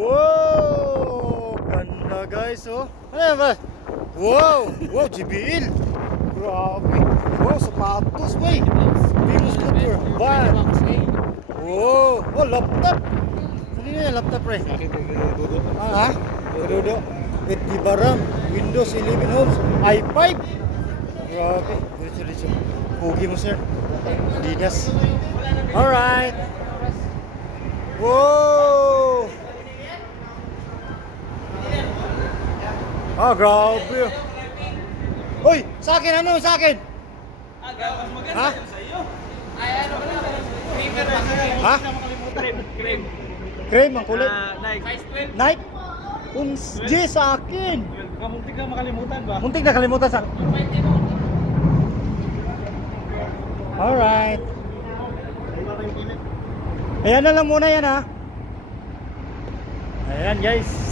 Wow! Ganda guys, oh. Ano yan ba? Wow! Wow, JBL! Grabe! Wow, sapatos, boy! Famous footwear! Van! Wow! Oh, laptop! Saan yun yung laptop, pre? Ha? Dodo. 8GB RAM, Windows 11 homes, i5! Grabe! Diretso. Pugi mo, sir. Dinas. Alright! Wow! Ah, grabe. Uy, sa akin ano? Sa akin? Ha? Ha? Cream ang kulay. Nike. Kung G sa akin. Muntik na makalimutan ba? Muntik na kalimutan sa. Alright. Ayan na lang muna yan ha. Ayan guys.